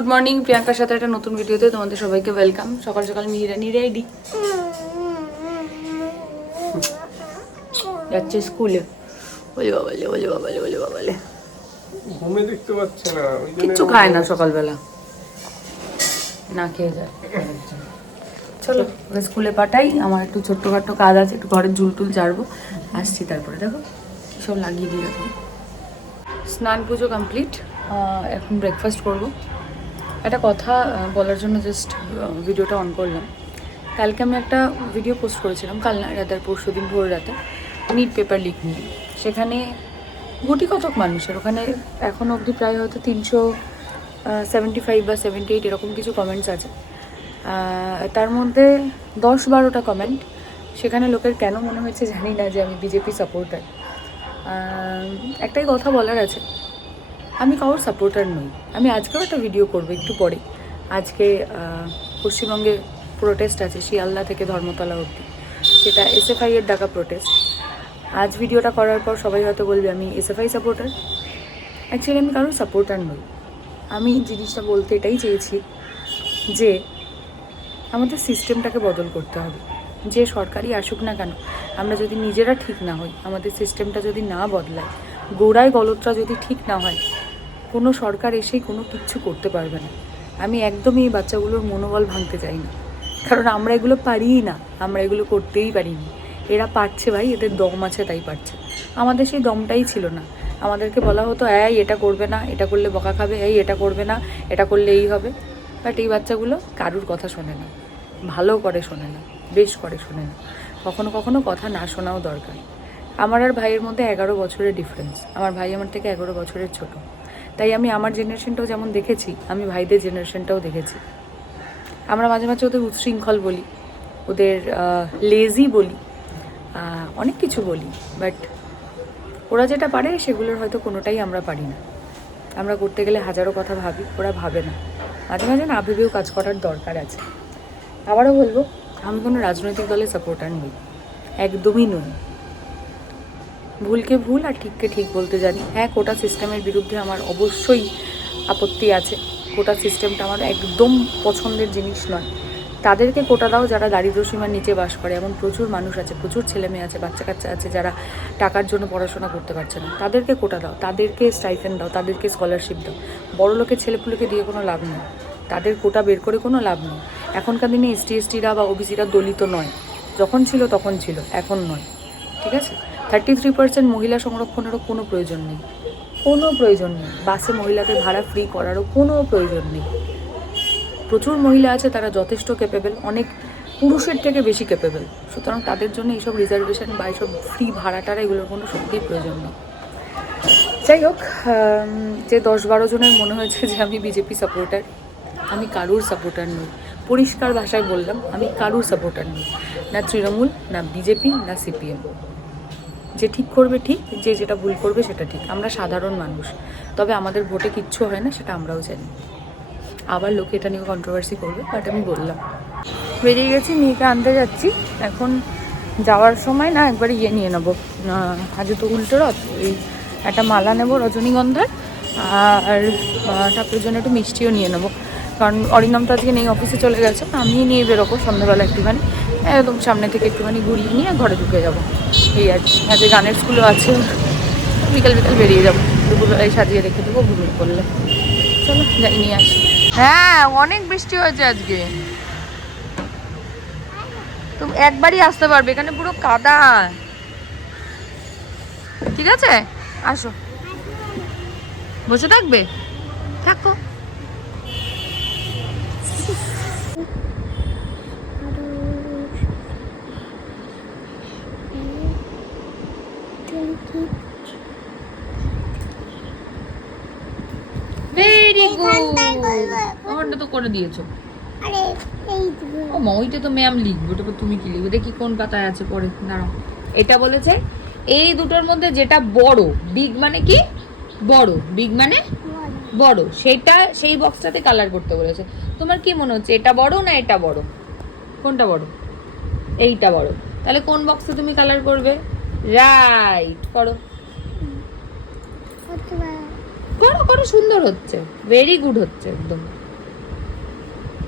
Good morning, প্রিয়াঙ্কার সাথে একটা নতুন ভিডিওতে তোমাদের সবাইকে ওয়েলকাম। সকাল সকাল মিহিরানি রেডি যাচ্ছে স্কুলে। বলে বাবালে বলে বাবালে বলে বাবালে ঘুমে দেখতে পাচ্ছে না, কিচ্ছু খায় না সকালবেলা, না খেয়ে যায়। চলো ওকে স্কুলে পাঠাই, আমার একটু ছোট্টখাট্টো কাজ আছে, একটু ঘরের ঝুল টুল ঝাড়বো, আসছি। তারপরে দেখো কী সব লাগিয়ে দিয়ে গেছে। স্নান পুজো কমপ্লিট, এখন ব্রেকফাস্ট করবো। একটা কথা বলার জন্য জাস্ট ভিডিওটা অন করলাম। কালকে আমি একটা ভিডিও পোস্ট করেছিলাম, কাল না রাতের পরশু দিন ভোর রাতে, নিট পেপার লিক নিয়ে। সেখানে গুটি কতক মানুষের, ওখানে এখনও অবধি প্রায় হয়তো 375 বা 78 এরকম কিছু কমেন্টস আছে। তার মধ্যে 10-12টা কমেন্ট, সেখানে লোকের কেন মনে হয়েছে জানি না যে আমি বিজেপি সাপোর্টার। একটাই কথা বলার আছে, আমি কারোর সাপোর্টার নই। আমি আজকেও একটা ভিডিও করবো একটু পরে। আজকে পশ্চিমবঙ্গে প্রোটেস্ট আছে, শিয়ালদা থেকে ধর্মতলা অবধি, সেটা এসএফআই এর ডাকা প্রোটেস্ট। আজ ভিডিওটা করার পর সবাই হয়তো বলবে আমি এসএফআই সাপোর্টার। অ্যাকচুয়ালি আমি কারোর সাপোর্টার নই। আমি জিনিসটা বলতে এটাই চেয়েছি যে আমাদের সিস্টেমটাকে বদল করতে হবে। যে সরকারই আসুক না কেন, আমরা যদি নিজেরা ঠিক না হই, আমাদের সিস্টেমটা যদি না বদলায়, গোড়ায় গলতটা যদি ঠিক না হয়, কোনো সরকার এসেই কোনো কিচ্ছু করতে পারবে না। আমি একদমই এই বাচ্চাগুলোর মনোবল ভাঙতে চাই না, কারণ আমরা এগুলো পারিই না, আমরা এগুলো করতেই পারিনি। এরা পারছে ভাই, এদের দম আছে তাই পারছে। আমাদের সেই দমটাই ছিল না। আমাদেরকে বলা হতো এই এটা করবে না, এটা করলে বকা খাবে, এই এটা করবে না, এটা করলে এই হবে। বাট এই বাচ্চাগুলো কারুর কথা শোনে না, ভালো করে শোনে না, বেশ করে শোনে না। কখনো কখনো কথা না শোনাও দরকার। আমার আর ভাইয়ের মধ্যে 11 বছরের ডিফারেন্স। আমার ভাই আমার থেকে 11 বছরের ছোট। তাই আমি আমার জেনারেশনটাও যেমন দেখেছি, আমি ভাইদের জেনারেশনটাও দেখেছি। আমরা মাঝে মাঝে ওদের উচ্ছৃঙ্খল বলি, ওদের লেজি বলি, অনেক কিছু বলি। বাট ওরা যেটা পারে সেগুলোর হয়তো কোনোটাই আমরা পারি না। আমরা করতে গেলে হাজারো কথা ভাবি, ওরা ভাবে না। মাঝে মাঝে না ভেবেও কাজ করার দরকার আছে। আবারও বলবো, আমি কোনো রাজনৈতিক দলের সাপোর্টার নই, একদমই নই। ভুলকে ভুল আর ঠিককে ঠিক বলতে জানি। হ্যাঁ, কোটা সিস্টেমের বিরুদ্ধে আমার অবশ্যই আপত্তি আছে। কোটা সিস্টেমটা আমার একদম পছন্দের জিনিস নয়। তাদেরকে কোটা দাও যারা দারিদ্র্যসীমার নিচে বাস করে, এমন প্রচুর মানুষ আছে, প্রচুর ছেলেমেয়ে আছে, বাচ্চা কাচ্চা আছে যারা টাকার জন্য পড়াশোনা করতে পারছে না। তাদেরকে কোটা দাও, তাদেরকে স্টাইফেন্ড দাও, তাদেরকে স্কলারশিপ দাও। বড় লোকের ছেলেপুলেকে দিয়ে কোনো লাভ নেই, তাদের কোটা বের করে কোনো লাভ নেই। এখনকার দিনে এসটিরা বা ওবিসিরা দলিত নয়, যখন ছিল তখন ছিল, এখন নয়। ঠিক আছে, 33% মহিলা সংরক্ষণেরও কোনো প্রয়োজন নেই, কোনো প্রয়োজন নেই। বাসে মহিলাদের ভাড়া ফ্রি করারও কোনো প্রয়োজন নেই। প্রচুর মহিলা আছে, তারা যথেষ্ট ক্যাপেবল, অনেক পুরুষের থেকে বেশি ক্যাপেবল। সুতরাং তাদের জন্য এইসব রিজার্ভেশন বা এইসব ফ্রি ভাড়াটারা এগুলোর কোনো সত্যিই প্রয়োজন নেই। যাই হোক, যে 10-12 জনের মনে হয়েছে যে আমি বিজেপি সাপোর্টার, আমি কারুর সাপোর্টার নই। পরিষ্কার ভাষায় বললাম, আমি কারুর সাপোর্টার নই, না তৃণমূল, না বিজেপি, না সিপিএম। যে ঠিক করবে ঠিক, যে যেটা ভুল করবে সেটা ঠিক। আমরা সাধারণ মানুষ, তবে আমাদের ভোটে কিচ্ছু হয় না, সেটা আমরাও জানি। আবার লোকে এটা নিয়ে কন্ট্রোভার্সি করবে, বাট আমি বললাম। বেরিয়ে গেছি, মেয়েকে আনতে যাচ্ছি। এখন যাওয়ার সময় না একবার ইয়ে নিয়ে নেবো, আজ তো উল্টো রথ, এই একটা মালা নেবো রজনীগন্ধার, আর ঠাকুরের জন্য একটু মিষ্টিও নিয়ে নেবো। কারণ অরিন্দম তো আজকে নেই, অফিসে চলে গেছে। আমি নিয়ে বেরোবো সন্ধ্যাবেলা একটুখানি, একদম সামনে থেকে একটুখানি ঘুরিয়ে নিয়ে ঘরে ঢুকে যাবো। এই আর কি, আজকে গানের স্কুলও আছে, বিকাল বিকাল বেরিয়ে যাবো। দুপুরবেলায় সাজিয়ে রেখে দেবো ঘুমিয়ে পড়লে। চলো যাই নিয়ে আসি। হ্যাঁ, অনেক বৃষ্টি হয়েছে আজকে, তুমি একবারই আসতে পারবে, এখানে পুরো কাদা। ঠিক আছে, আসো। বসে থাকবে, থাকো। ভেরি গুড, ওটা তো করে দিয়েছো। ও মা, ওইটা তো ম্যাম লিখবে, ওটা তুমি কি লিখবে? দেখি কোন পাতায় আছে, পরে দাঁড়াও। এটা বলেছে এই দুটোর মধ্যে যেটা বড়, বিগ মানে কি বড়, বিগ মানে বড়, সেটা সেই বক্সটাতে কালার করতে বলেছে। তোমার কি মনে হচ্ছে, এটা বড় না এটা বড়? কোনটা বড়? এইটা বড়। তাহলে কোন বক্সে তুমি কালার করবে? রাইট, করো করো করো, সুন্দর হচ্ছে, ভেরি গুড হচ্ছে একদম।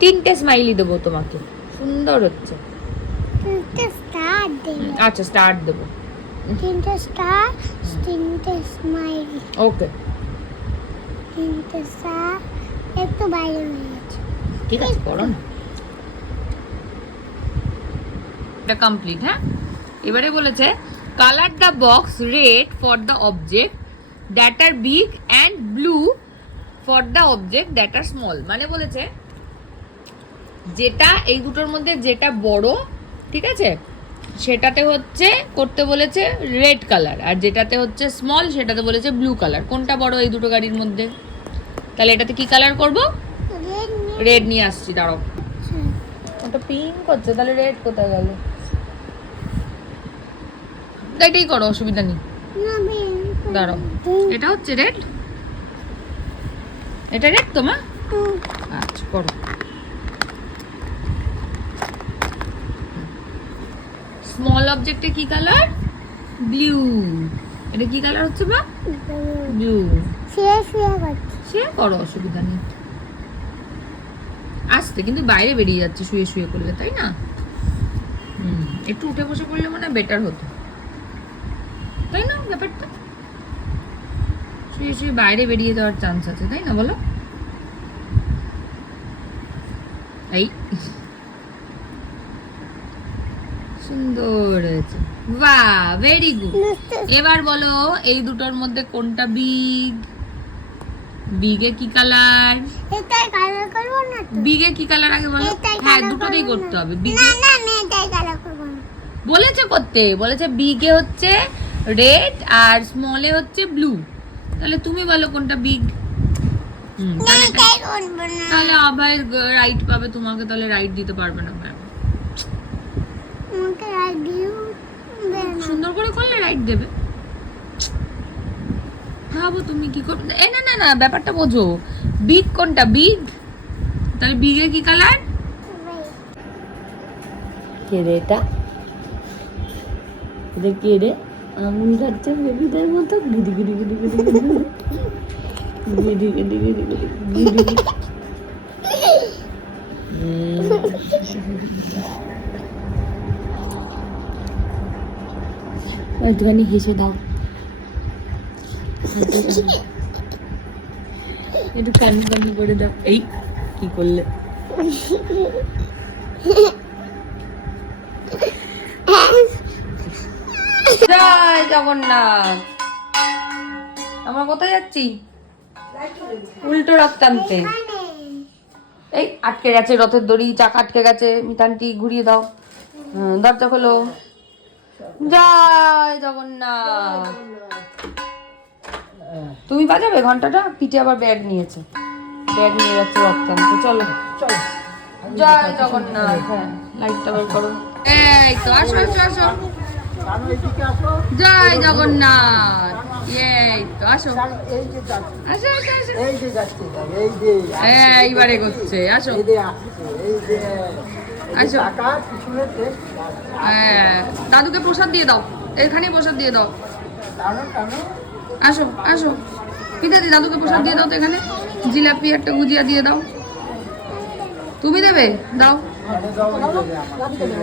তিনটে স্মাইলি দেবো তোমাকে, সুন্দর হচ্ছে। তিনটে স্টার দেবে। আচ্ছা স্টার্ট দেবো। তিনটে স্টার, তিনটে স্মাইলি। ওকে তিনটে স্টার একটু বাইরে হয়ে গেছে। ঠিক আছে করো না। এটা কমপ্লিট। হ্যাঁ, এবারে বলেছে colour the box red for the object that are big and blue for the object that are small. মানে বলেছে যেটা এই দুটোর মধ্যে যেটা বড়, ঠিক আছে, সেটাতে হচ্ছে করতে বলেছে রেড কালার, আর যেটাতে হচ্ছে স্মল সেটাতে বলেছে ব্লু কালার। কোনটা বড় এই দুটো গাড়ির মধ্যে? তাহলে এটাতে কি কালার করব? রেড নিয়ে আসছি, দাঁড়াও। ওটা পিঙ্ক হচ্ছে, তাহলে রেড কোথায় গেল? এটাই করো, অসুবিধা নেই, দাঁড়াও। এটা হচ্ছে রেড, এটা রেড তোমার? আচ্ছা করো। স্মল অবজেক্টে কি কালার? ব্লু। এটা কি কালার হচ্ছে বা? ব্লু। সে করো, অসুবিধা নেই। আসতে কিন্তু বাইরে বেরিয়ে যাচ্ছে শুয়ে শুয়ে করলে, তাই না? একটু উঠে বসে করলে মনে হয় বেটার হতো, তাই না? ব্যাপারটা শুয়ে শুয়ে বাইরে বেরিয়ে যাওয়ার চান্স আছে, তাই না বলো? এই সুন্দর হয়েছে, বাহ, ভেরি গুড। এবার বলো এই দুটোর মধ্যে কোনটা বিগ? বিগে কি কালার? এটাই কালার করব না তো? বিগে কি কালার আগে বলো? হ্যাঁ, দুটোতেই করতে হবে। বিগে না আমি এটাই কালার করব না। বলেছে করতে, বলেছে বিগে হচ্ছে রেড আর স্মলে হচ্ছে ব্লু। তাহলে তুমি বলো কোনটা বিগ? তাহলে এটাই করব না। তাহলে আবার রাইট পাবে, তোমাকে তাহলে রাইট দিতে পারবে না ম্যাম। আমাকে রাইট দিও। সুন্দর করে করলে রাইট দেবে। ভাবো তুমি কি করবে। এ না না না, ব্যাপারটা বোঝো। বিগ কোনটা? বিগ, তাহলে বিগে কি কালার? কে রে এটা? এটা কে রে? আঙুল খাচ্ছে বেবিদের মতো, গিরি গিরি গিরি গিরি গিরি গিরি গিরি গিরি গিরি গিরি। একটুখানি হেসে দাও, একটু কান্নি কান্নি করে দাও। এই কি করলে? জয় জগন্নাথ। আমরা কোথায় যাচ্ছি? উল্টো রথ টানতে। এই আটকে গেছে রথের দড়ি, চাকা আটকে গেছে। মিতানটি ঘুরিয়ে দাও, দরজা খোলো। জয় জগন্নাথ। তুমি বাজাবে ঘন্টাটা? পিঠে আবার ব্যাগ নিয়েছে, ব্যাগ নিয়ে যাচ্ছে রথ টানতে। চলো চলো। জয় জগন্নাথ। হ্যাঁ, লাইটটা বের করো। এই তো, আসো আসো আসো। জয় জগন্নাথ। এই তো, আসো আসো আসো আসো। এইবারে করছে, আসো আসো। হ্যাঁ, দাদুকে প্রসাদ দিয়ে দাও, এখানে প্রসাদ দিয়ে দাও। আসো আসো পিতাদি, দাদুকে প্রসাদ দিয়ে দাও তো। এখানে জিলাপি একটা গুজিয়া দিয়ে দাও। তুমি দেবে? দাও,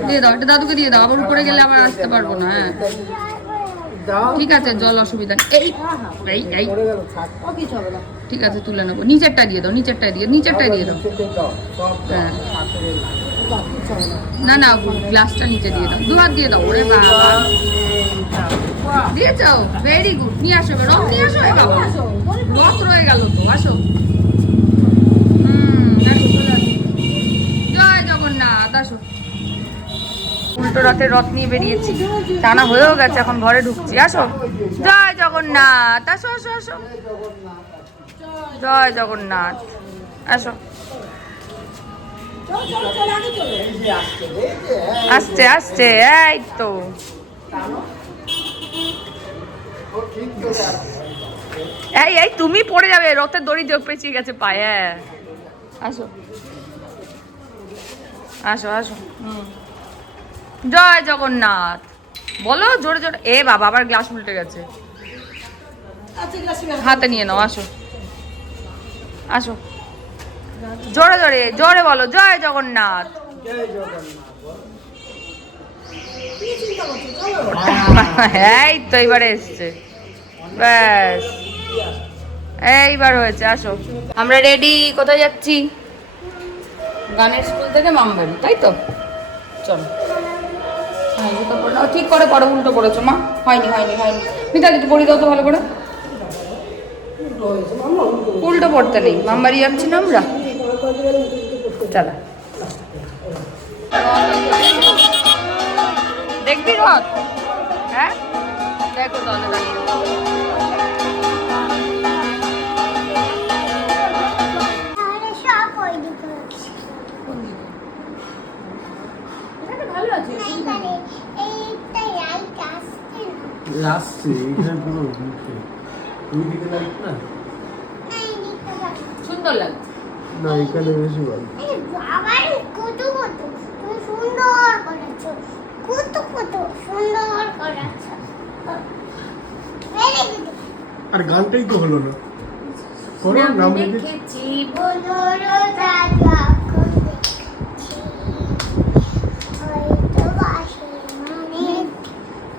দিয়ে দাও, এটা দাদুকে দিয়ে দাও। আবার উপরে গেলে আবার আসতে পারবো না। হ্যাঁ ঠিক আছে, জল অসুবিধা নেই। এই এই ঠিক আছে, তুলে নেবো। নিচেরটা দিয়ে দাও, নিচেরটাই দিয়ে, নিচেরটাই দিয়ে দাও। হ্যাঁ না না, গ্লাসটা নিচে দিয়ে দাও, দু হাত দিয়ে দাও। ওরে বাবা, দিয়েছ, ভেরি গুড। নিয়ে আসো এবার রথ, নিয়ে আসো। বাবা রথ রয়ে গেল তো, আসো। জয় জগন্নাথ। আসো। উল্টো রথের রথ নিয়ে বেরিয়েছি, টানা হয়েও গেছে, এখন ঘরে ঢুকছি। আসো। জয় জগন্নাথ। আসো আসো আসো। জয় জগন্নাথ। আসো। আসছে আসছে, এই তো। এই এই তুমি পড়ে যাবে, রথের দড়ি পেঁচিয়ে গেছে পায়ে। আসো আসো আসো। জয় জগন্নাথ বলো জোরে জোরে। এ বাবা, আবার গ্লাস উল্টে গেছে, হাতে নিয়ে নাও। আসো আসো জোরে জোরে জোরে বলো জয় জগন্নাথ। এই তো এইবারে এসছে, ব্যাস এইবার হয়েছে। আসো আমরা রেডি, কোথায় যাচ্ছি? গানের স্কুল থেকে মামবাড়ি, তাই তো? চলো। হ্যাঁ জুতো পরে নাও, ঠিক করে পরে উল্টো পড়েছো মা, হয়নি হয়নি হয়নি। মিতালি একটু পরি দাও তো ভালো করে, উল্টো পড়তে নেই, মামবাড়ি যাচ্ছি না আমরা। চলো দেখবি রথ? হ্যাঁ দেখো তাহলে দাঁড়িয়ে। তাহলে সব ওই দিকে হচ্ছে। ভালো আছে এইখানে এইটা লাইট আসছে না। আসছে এখানে পুরো মুখে দুই দিকে লাইট না, না, এই দিকটা ভালো। সুন্দর লাগছে। না এখানে বেশি ভালো। এই বাবাই কত কত তুমি সুন্দর করেছো, কত কত সুন্দর করেছো। Very good. আর গানটাই তো হলো না, করো নাম লিখে। দেখেছি বলো রাজা যখন দেখছি হয়তো বাসে মানে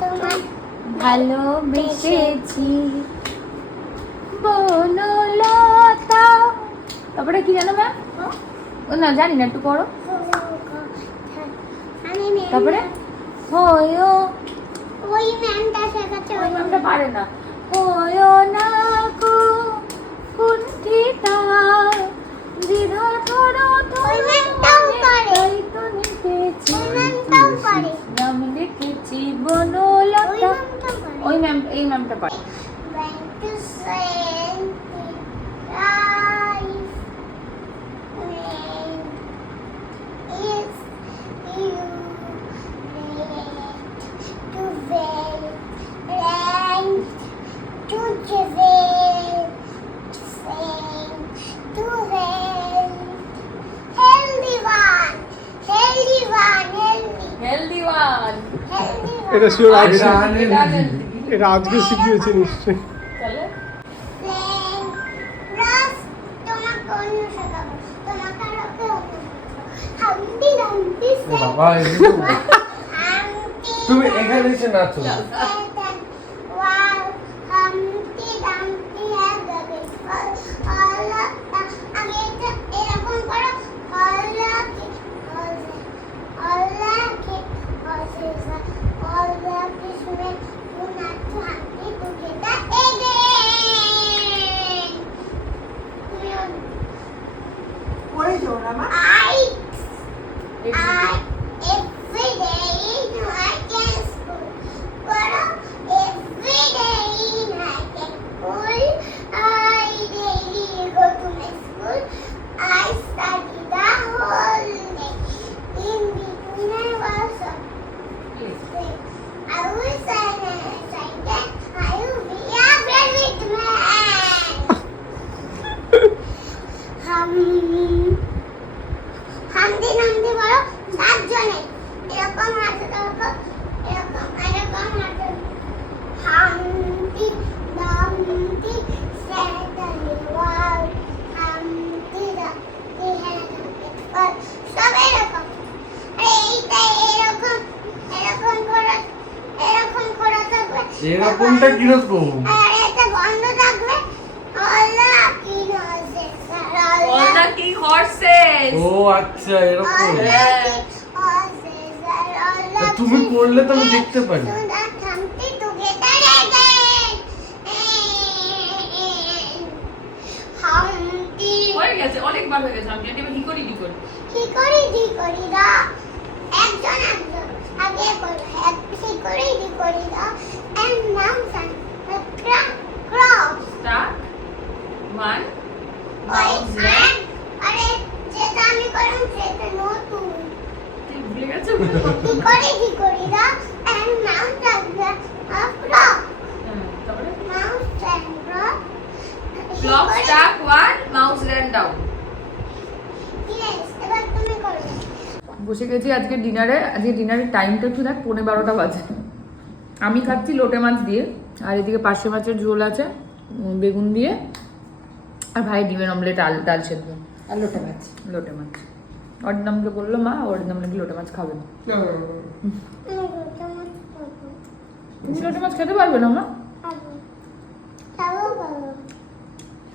তোমার ভালোবেসেছি বনলতা। তারপরে কি জানো ম্যাম? ও না জানি না, একটু পড়ো। আমি তারপরে হয়ো, ওই ম্যামটা শেখাচ্ছে, ওই ম্যামটা পারে না। হয়ো না কো কুণ্ঠিতা দ্বিধা করো ওই ম্যামটাও পারে, তাই তো লিখেছি ওই ম্যামটাও পারে, নাম লিখেছি ওই বনলতা। ম্যামটাও পারে। ওই ম্যাম, এই ম্যামটা পারে। When to send life when is you to veil right to javel to veil healthy one healthy healthy one. এটা শিওর আগে এটা এটা আজকে শিখিয়েছে নিশ্চয়ই। চলে রাস তোমাকে অন্য শেখাবো, তোমাকে আর ওকে অন্য শেখাবো। হামটি ডামটি বাবা তুমি এখানে এসে নাচো। হামটি ডামটি আগে আমি এরকম করো আল্লাহকে আল্লাহকে আল্লাহকে শুনে নাচো হামটি টুগেদার এগেইন। করে যাও না মা। I every day I can school. But every day I can school. I daily go to my school. I study the whole day. In between I was I will sign that I will be a very good man. হামদি নামদি বলো 7 জনে এরকম হাতে দেখো, এরকম এরকম হাতে হামদি নামদি স্যাটালি ওয়াল হামদি নামদি হ্যাঁ সব এরকম। আরে এইটা এরকম এরকম করা থাকবে, এরকমটা কিরকম? আর এটা বন্ধ থাকবে। আল্লাহ কি নজে ওটা কি হর্সেস? ও আচ্ছা এরকম। হ্যাঁ। তা তুমি করলে তো আমি দেখতে পারি। হয়ে গেছে, অনেকবার হয়ে গেছে। আমি এটা হিকরি হিকরি। স্টার্ট 1 আরে যেটা আমি করলাম সেটা নতুন ঠিক ভুলে গেছো? কি করি দা and mouse and frog তারপরে mouse and frog clock start 1 mouse ran down. yes এবার তুমি করো। বসে গেছি আজকে ডিনারে। আজকে ডিনারের টাইমটা একটু দেখ, 12:15 বাজে। আমি খাচ্ছি লোটে মাছ দিয়ে, আর এদিকে পার্শে মাছের ঝোল আছে বেগুন দিয়ে, আর ভাই ডিমের অমলেট ডাল সেদ্ধ। আর লোটে মাছ। লোটে মাছ। অরিন্দমকে বললো মা, অরিন্দম নাকি লোটে মাছ খাবে না। না, তুমি লোটে মাছ খেতে পারবে না মা?